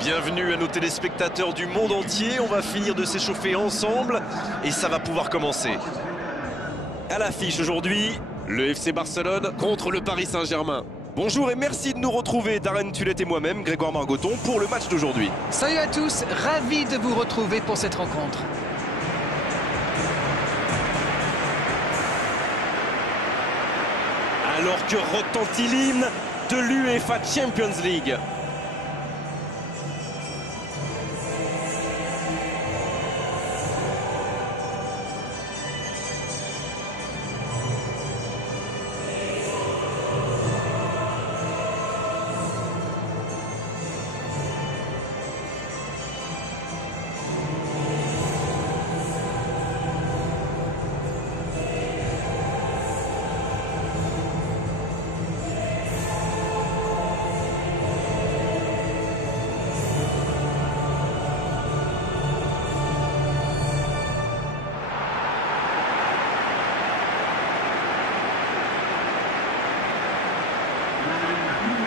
Bienvenue à nos téléspectateurs du monde entier. On va finir de s'échauffer ensemble et ça va pouvoir commencer. À l'affiche aujourd'hui, le FC Barcelone contre le Paris Saint-Germain. Bonjour et merci de nous retrouver, Darren Tulette et moi-même, Grégoire Margoton, pour le match d'aujourd'hui. Salut à tous, ravi de vous retrouver pour cette rencontre. Alors que retentit l'hymne de l'UEFA Champions League.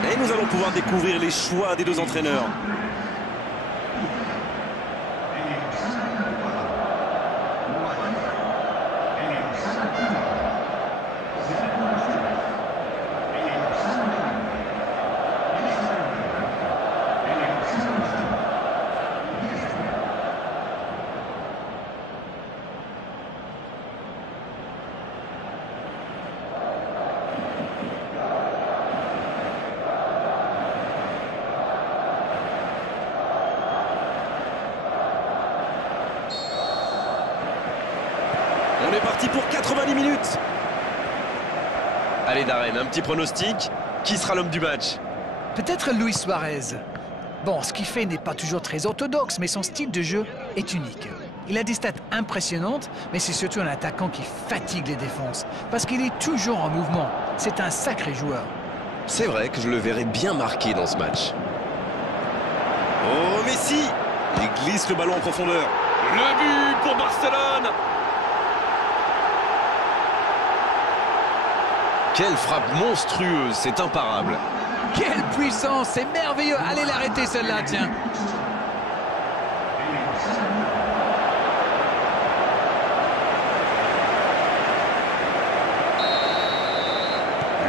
Et nous allons pouvoir découvrir les choix des deux entraîneurs. On est parti pour 90 minutes. Allez Darren, un petit pronostic. Qui sera l'homme du match? Peut-être Luis Suarez. Bon, ce qu'il fait n'est pas toujours très orthodoxe, mais son style de jeu est unique. Il a des stats impressionnantes, mais c'est surtout un attaquant qui fatigue les défenses, parce qu'il est toujours en mouvement. C'est un sacré joueur. C'est vrai que je le verrai bien marqué dans ce match. Oh, Messi! Il glisse le ballon en profondeur. Le but pour Barcelone! Quelle frappe monstrueuse, c'est imparable. Quelle puissance, c'est merveilleux. Allez l'arrêter celle-là, tiens.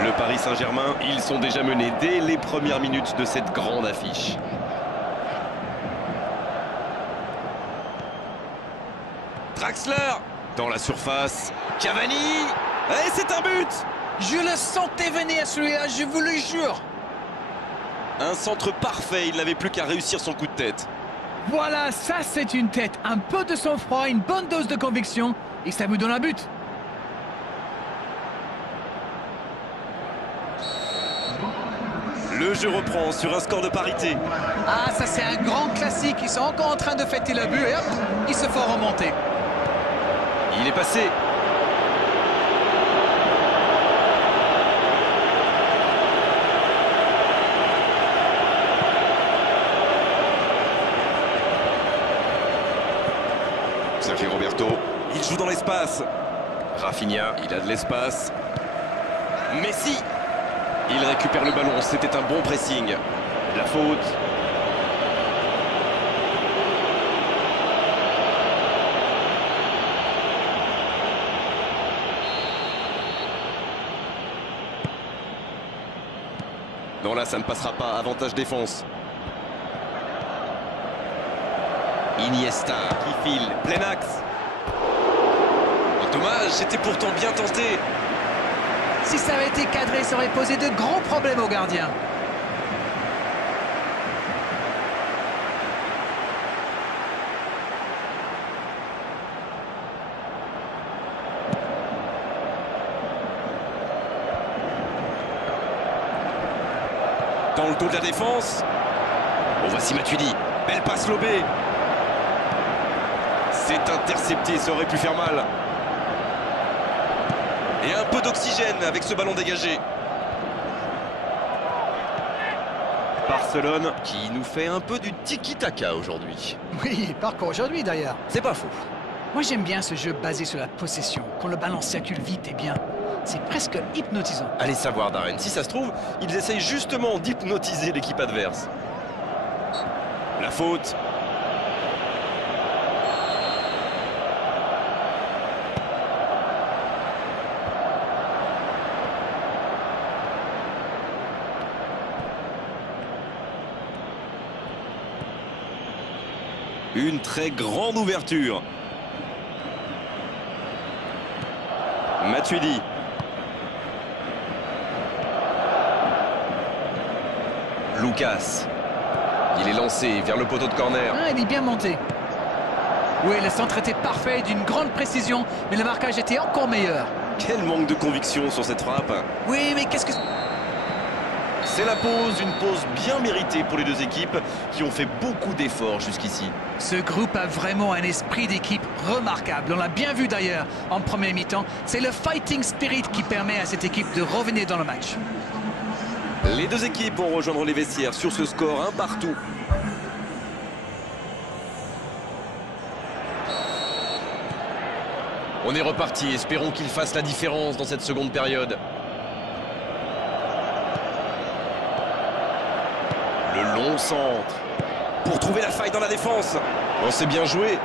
Le Paris Saint-Germain, ils sont déjà menés dès les premières minutes de cette grande affiche. Draxler dans la surface. Cavani. Et c'est un but! Je le sentais venir celui-là, je vous le jure. Un centre parfait, il n'avait plus qu'à réussir son coup de tête. Voilà, ça c'est une tête. Un peu de sang-froid, une bonne dose de conviction, et ça vous donne un but. Le jeu reprend sur un score de parité. Ah, ça c'est un grand classique. Ils sont encore en train de fêter le but et hop, ils se font remonter. Il est passé. Sergio Roberto, il joue dans l'espace. Rafinha, il a de l'espace. Messi, il récupère le ballon, c'était un bon pressing. La faute. Non, là, ça ne passera pas. Avantage défense. Iniesta qui file, plein axe. Oh, dommage, c'était pourtant bien tenté. Si ça avait été cadré, ça aurait posé de grands problèmes aux gardiens. Dans le dos de la défense. Oh, voici Matuidi. Belle passe lobée. C'est intercepté, ça aurait pu faire mal. Et un peu d'oxygène avec ce ballon dégagé. Barcelone qui nous fait un peu du tiki-taka aujourd'hui. Oui, par contre aujourd'hui d'ailleurs. C'est pas faux. Moi j'aime bien ce jeu basé sur la possession, quand le ballon circule vite et bien. C'est presque hypnotisant. Allez savoir, Darren, si ça se trouve, ils essayent justement d'hypnotiser l'équipe adverse. La faute. Une très grande ouverture. Matuidi. Lucas. Il est lancé vers le poteau de corner. Ah, il est bien monté. Oui, le centre était parfait, d'une grande précision, mais le marquage était encore meilleur. Quel manque de conviction sur cette frappe. Oui, mais qu'est-ce que... C'est la pause, une pause bien méritée pour les deux équipes qui ont fait beaucoup d'efforts jusqu'ici. Ce groupe a vraiment un esprit d'équipe remarquable. On l'a bien vu d'ailleurs en première mi-temps. C'est le fighting spirit qui permet à cette équipe de revenir dans le match. Les deux équipes vont rejoindre les vestiaires sur ce score 1-1. On est reparti, espérons qu'il fasse la différence dans cette seconde période. Le long centre pour trouver la faille dans la défense. On s'est bien joué.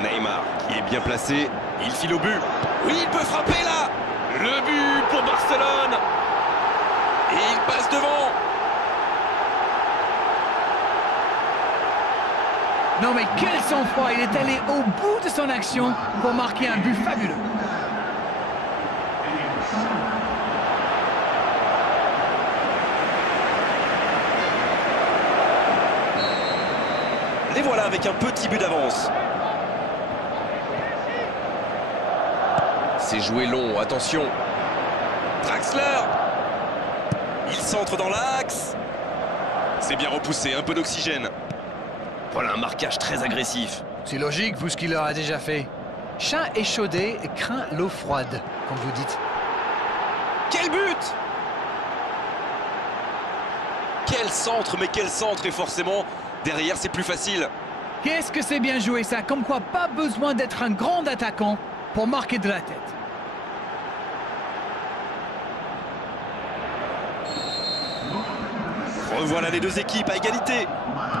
Neymar qui est bien placé. Il file au but. Oui, il peut frapper là. Le but pour Barcelone. Et il passe devant. Non mais quel sang-froid! Il est allé au bout de son action pour marquer un but fabuleux. Les voilà avec un petit but d'avance. C'est joué long, attention. Draxler. Il centre dans l'axe. C'est bien repoussé, un peu d'oxygène. Voilà un marquage très agressif. C'est logique, vu ce qu'il leur a déjà fait. Chat échaudé craint l'eau froide, comme vous dites. Quel but! Quel centre, mais quel centre! Et forcément, derrière, c'est plus facile. Qu'est-ce que c'est bien joué ça! Comme quoi, pas besoin d'être un grand attaquant pour marquer de la tête. Revoilà les deux équipes à égalité.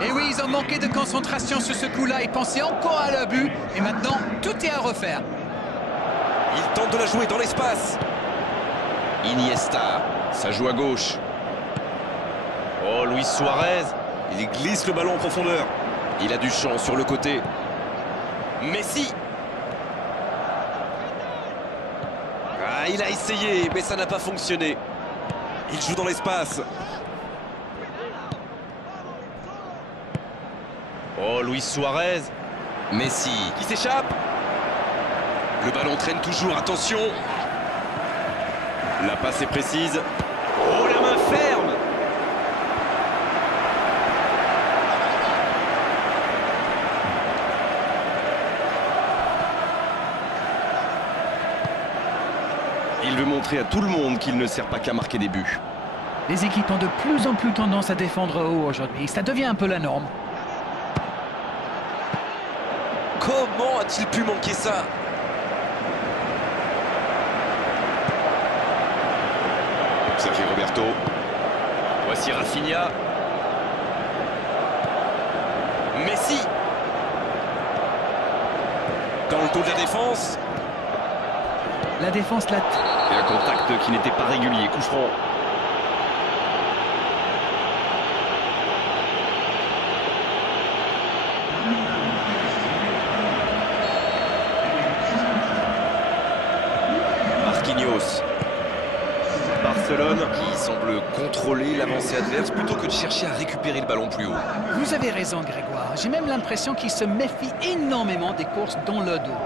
Et oui, ils ont manqué de concentration sur ce coup-là. Ils pensaient encore à leur but. Et maintenant, tout est à refaire. Il tente de la jouer dans l'espace. Iniesta, ça joue à gauche. Oh, Luis Suarez. Il glisse le ballon en profondeur. Il a du champ sur le côté. Messi. Ah, il a essayé, mais ça n'a pas fonctionné. Il joue dans l'espace. Oh, Luis Suarez. Messi qui s'échappe. Le ballon traîne toujours, attention. La passe est précise. Oh, la main ferme. Il veut montrer à tout le monde qu'il ne sert pas qu'à marquer des buts. Les équipes ont de plus en plus tendance à défendre haut aujourd'hui. Ça devient un peu la norme. Comment a-t-il pu manquer ça? Sergio Roberto. Voici Rafinha. Messi. Dans le dos de la défense. La défense là. Et un contact qui n'était pas régulier. Coup franc. Marquinhos. Barcelone qui semble contrôler l'avancée adverse plutôt que de chercher à récupérer le ballon plus haut. Vous avez raison, Grégoire. J'ai même l'impression qu'il se méfie énormément des courses dans le dos.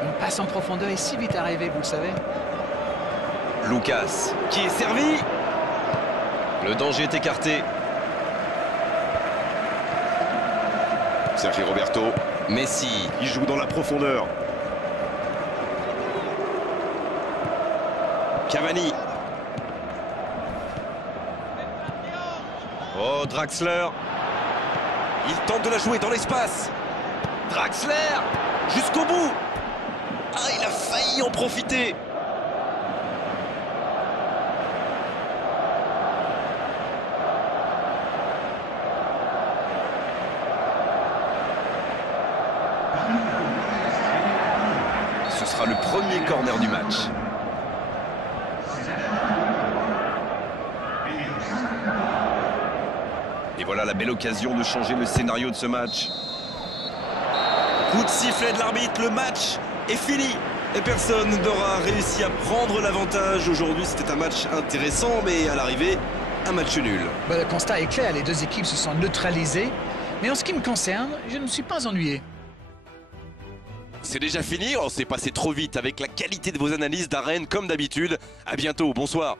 Une passe en profondeur est si vite arrivée, vous le savez. Lucas qui est servi. Le danger est écarté. Sergio Roberto. Messi qui joue dans la profondeur. Cavani. Oh, Draxler. Il tente de la jouer dans l'espace. Draxler jusqu'au bout. Ah, il a failli en profiter. sera le premier corner du match. Et voilà la belle occasion de changer le scénario de ce match. Coup de sifflet de l'arbitre, le match est fini. Et personne n'aura réussi à prendre l'avantage. Aujourd'hui, c'était un match intéressant, mais à l'arrivée, un match nul. Le constat est clair, les deux équipes se sont neutralisées. Mais en ce qui me concerne, je ne me suis pas ennuyé. C'est déjà fini, on s'est passé trop vite avec la qualité de vos analyses d'arène comme d'habitude. À bientôt, bonsoir.